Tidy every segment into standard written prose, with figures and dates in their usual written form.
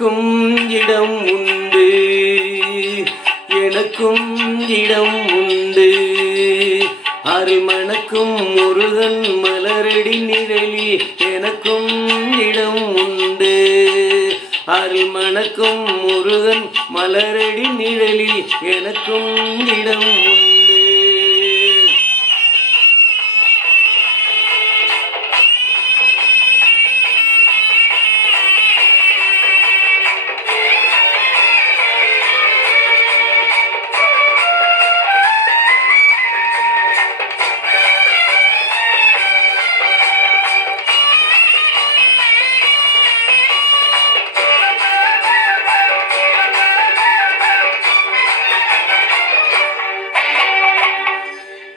எனக்கும் இடம் உண்டு, எனக்கும் இடம் உண்டு. அருள் மணக்கும் முருகன் மலரடி நிழலில் எனக்கும் இடம் உண்டு. அருள் மணக்கும் முருகன் மலரடி நிழலில் எனக்கும் இடம் உண்டு.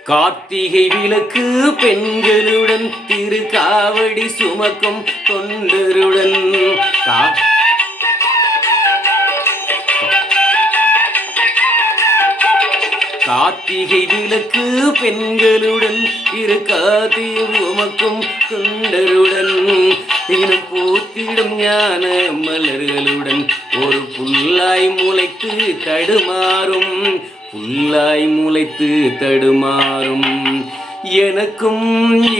கார்த்திகை விளக்கு பெண்களுடன் திருக்காவடி சுமக்கும் தொண்டருடன் கார்த்திகை விளக்கு பெண்களுடன் திருக்காதி சுமக்கும் தொண்டருடன் தினம் போத்திடும் ஞான மலர்களுடன் ஒரு புல்லாய் முளைத்து தடுமாறும், புல்லாய் முளைத்து தடுமாறும். எனக்கும்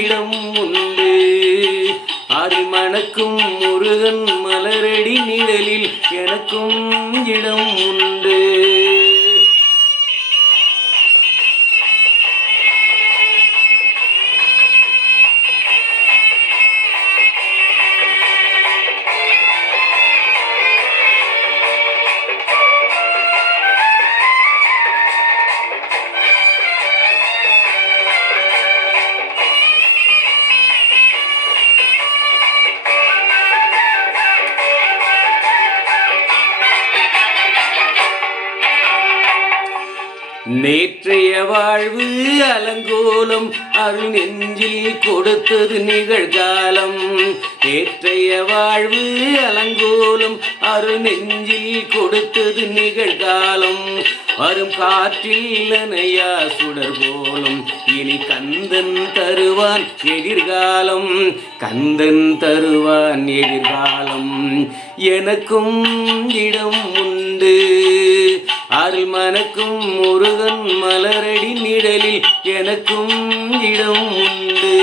இடம் உண்டு. அருள் மணக்கும் முருகன் மலரடி நிழலில் எனக்கும் இடம் உண்டு. நேற்றைய வாழ்வு அலங்கோலம் அருள் நெஞ்சில் கொடுத்தது நிகழ்காலம். நேற்றைய வாழ்வு அலங்கோலம் அருள் நெஞ்சில் கொடுத்தது நிகழ்காலம். வரும் காற்றில் அணையா சுடர் போலும் இனி கந்தன் தருவான் எதிர்காலம், கந்தன் தருவான் எதிர்காலம். எனக்கும் இடம் உண்டு. அருள் மணக்கும் முருகன் மலரடி நிழலில் எனக்கும் இடம் உண்டு.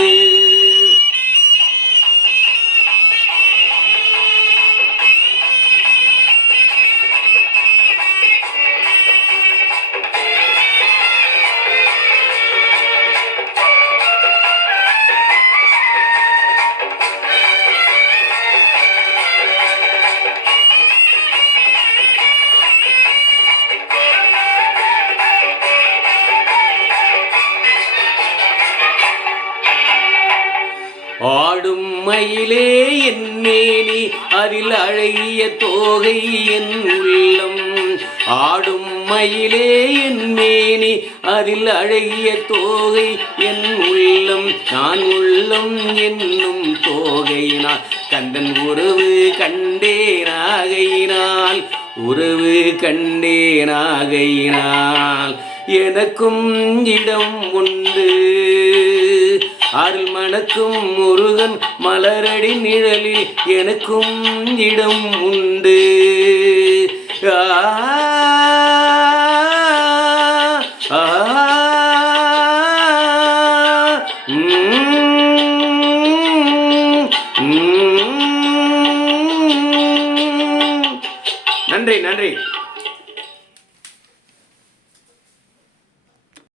ஆடும் மயிலே என் மேனி அதில் அழகிய தோகை என் உள்ளம். ஆடும் மயிலே என் மேனி அதில் அழகிய தோகை என் உள்ளம். நான் உள்ளம் என்னும் தோகையினால் கந்தன் உறவு கண்டேனாகையினால், உறவு கண்டேனாகையினால் எனக்கும் இடம் உண்டு. அருள் மணக்கும் முருகன் மலரடி நிழலில் எனக்கும் இடம் உண்டு. நன்றி நன்றி.